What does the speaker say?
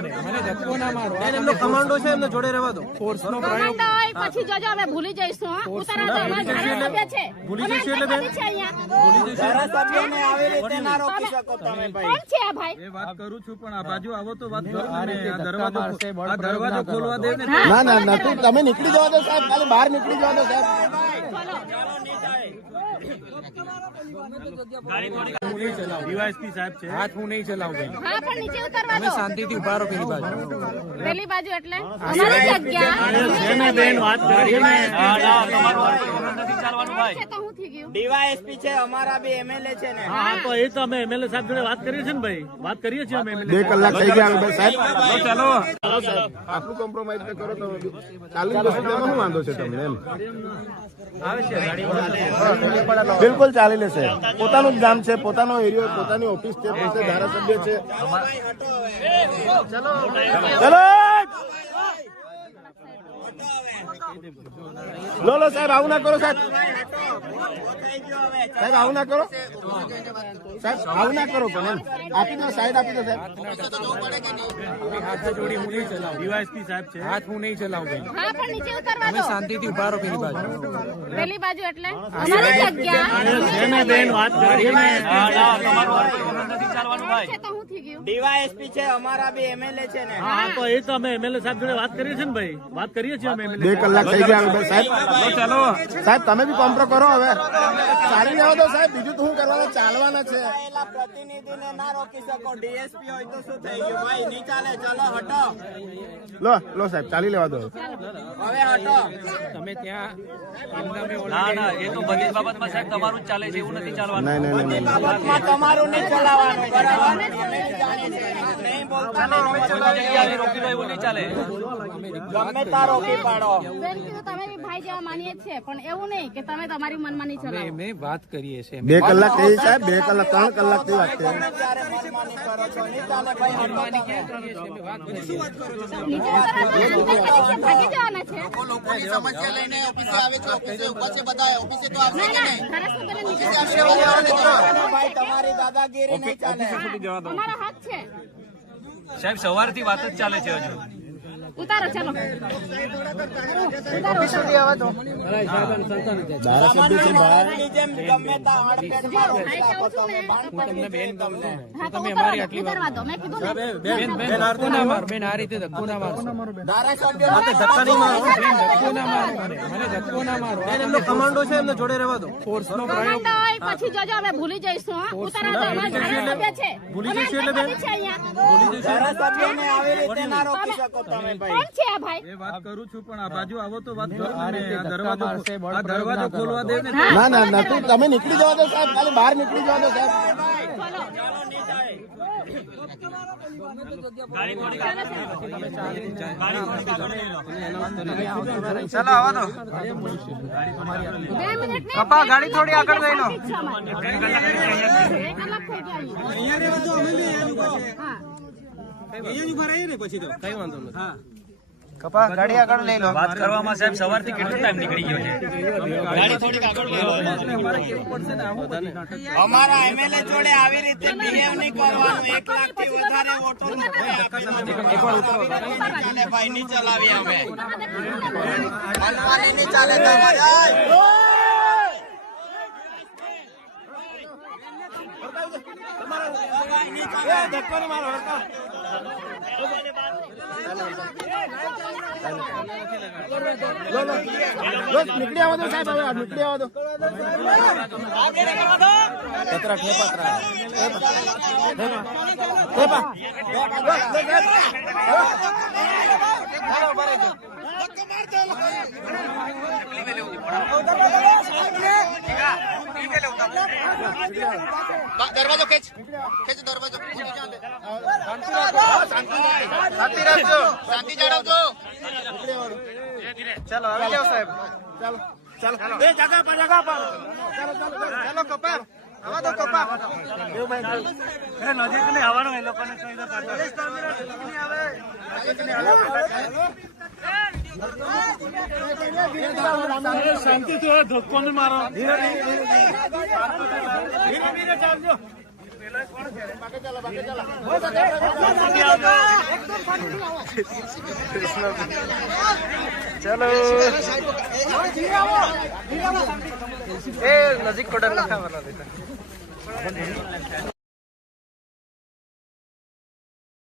મને ધક્કો ના મારો. એમનો કમાન્ડો છે, એમને જોડે રહેવા દો. ફોર્સ નો પ્રયોગ પછી જોજો અમે ભૂલી જઈશું. ઉતારો તો અમારા ધારાસભ્ય છે. ભૂલી જઈશું એટલે બેન છે અહીંયા. ભૂલી જઈશું. ધારાસભ્યને આવી રીતે ના રોકી શકો તમે ભાઈ. કોણ છે આ ભાઈ? એ વાત કરું છું પણ આ બાજુ આવો તો વાત કરો ને. આ દરવાજો ખોલવા દે ને. ના ના નથી, તમે નીકળી જવા દો સાહેબ, ખાલી બહાર નીકળી જવા દો સાહેબ. ડીવાયએસપી સાહેબ છે. હાથ હું નહીં ચલાવું. હા પણ નીચે ઉતરવા દો. શાંતિથી ઉભા રહો. પેલી બાજુ પેલી બાજુ એટલે અમારી જગ્યા. બેન વાત કરી છે તો હું થઈ ગયું. ડીવાયએસપી છે, અમારા બી એમએલએ છે ને. હા તો એ તો અમે એમએલએ સાહેબ જોડે વાત કરીએ છીએ ને ભાઈ. વાત કરીએ છીએ અમે. 2 કલાક થઈ ગયા સાહેબ. ચાલો આટલું કોમ્પ્રોમાઇઝ કરો તો ચાલુ વસ્તુ એમાં શું વાંધો છે તમને એમ? બિલકુલ ચાલી લેશે. પોતાનું જ ગામ છે, પોતાનો એરિયો, પોતાની ઓફિસ છે, પોતે ધારાસભ્ય છે. ચલો લો લો સાહેબ, આવું ના કરો સાહેબ. સાહેબ આવું ના કરો સાહેબ, આવું ના કરો પણ એમ આપી દો, સાઈડ આપી દો સાહેબ. હાથ જોડી હું નહીં ચલાવું. ડીવાયએસપી સાહેબ છે. હાથ હું નહીં ચલાવું. હા પણ નીચે ઉતરવા દો. શાંતિથી ઉભા રહો. પેલી બાજુ પેલી બાજુ એટલે અમારી જગ્યા. બેન વાત કરી છે તો હું થઈ ગયું. ડીવાયએસપી છે, અમારા બી એમએલએ છે ને. હા તો એ તો અમે એમએલએ સાહેબ જોડે વાત કરીએ છીએ ને ભાઈ. વાત કરીએ છીએ અમે. 2 કલાક થઈ ગયા સાહેબ. ચાલો સાહેબ તમે બી કોમ્પ્રો કરો હવે. ચાલી લેવા દો સાહેબ, બીજું તો શું કરવાના, ચાલવાના છે. પ્રતિનિધિને ના રોકી શકો. ડીએસપી હોય તો શું થઈ ગયું ભાઈ, નહીં ચાલે. ચલો હટો. લો લો સાહેબ, ચાલી લેવા દો હવે, હટો. તમે ત્યાં ના એ તો બધી બાબતમાં સાહેબ તમારું જ ચાલે છે, એવું નથી ચાલવાનું. નહીં બાબતમાં તમારું નહીં ચલાવવાનું, બરાબર? અમે જાણીએ છીએ. નહીં બોલતા જગ્યાએ રોકી દો એવું નહીં ચાલે. ગમે ત્યાં રોકી પાડો. બેન કીધું તમે બી ભાઈ જેવા માનીએ છીએ, પણ એવું નહીં કે તમે તમારી મનમાની ચલાવો. અમે વાત કરીએ છીએ. 2 કલાક થઈ સાહેબ, 2 કલાક 3 કલાક થી વાત છે. નીચે ઉતરવા દો. ભાગી જવાના છે. સમસ્યા લઈને ઓફિસે આવે છે, ઓફિસે ઉભા છે બધા, ઓફિસે તો આવશે ના કે ના, નહીં? ધારાસભ્યને નીચે ભાઈ તમારી દાદાગીરી નહીં ચાલે. અમારા હાથ છે. સાહેબ સવારથી વાત જ ચાલે છે હજુ. ઉતારો ચાલો. જેમ ગમે ત્યાં હડફેટમાં રોકી રાખો તમે. તમને બેન તમને હા તો ઉતારવા દો. મેં કીધું ને. ધક્કો ના મારો. બેન આ રીતે ધક્કો ના મારો. ધારાસભ્ય ધક્કા નહીં મારો. ધક્કો ના મારો. મને ધક્કો ના મારો. એમનો કમાન્ડો છે, એમને જોડે રહેવા દો. ફોર્સ નો પ્રયોગ કમાન્ડો હોય પછી જોજો અમે ભૂલી જઈશું. ઉતારો તો અમારા ધારાસભ્ય છે. ભૂલી જઈશું એટલે બેન છે અહીંયા. ધારાસભ્યને આવી રીતે ના રોકી શકો તમે ભાઈ. કોણ છે આ ભાઈ? એ વાત કરું છું પણ આ બાજુ આવો તો વાત કરો ને. આ દરવાજો ખોલવા દે ને. ના ના નથી, તમે નીકળી જવા દો સાહેબ, ખાલી બહાર નીકળી જવા દો સાહેબ. ચાલો આવો તો. 2 મિનિટ ને પપ્પા ગાડી થોડી આગળ લઈ લો. 2 કલાક થઈ ગયા. કપા ગાડી આગળ લઈ લો. વાત કરવામાં સાહેબ સવારથી કેટલો ટાઈમ નીકળી ગયો છે. અમારા એમએલએ જોડે આવી રીતે બિહેવ નહીં કરવાનું. 1 લાખ થી વધારે વોટો ચાલે ભાઈ, નહીં ચલાવીએ અમે. મનમાની નહીં ચાલે નીકળી આવો દો સાહેબ, હવે નીકળી આવો દો. દરવાજો ખેંચ દરવાજો. શાંતિ રાખજો. શાંતિ જાળવજો. ચાલો આવી જાઓ સાહેબ. ચાલો ચાલો, એ જગા પર ચાલો ચાલો કપા આવા દો કપા. નજીક નહીં આવવાનું. એ લોકોને કહી દો શાંતિ થી ધક્કો નહીં મારો. ધીરે ચાલજો. ચલો એ નજીક પડે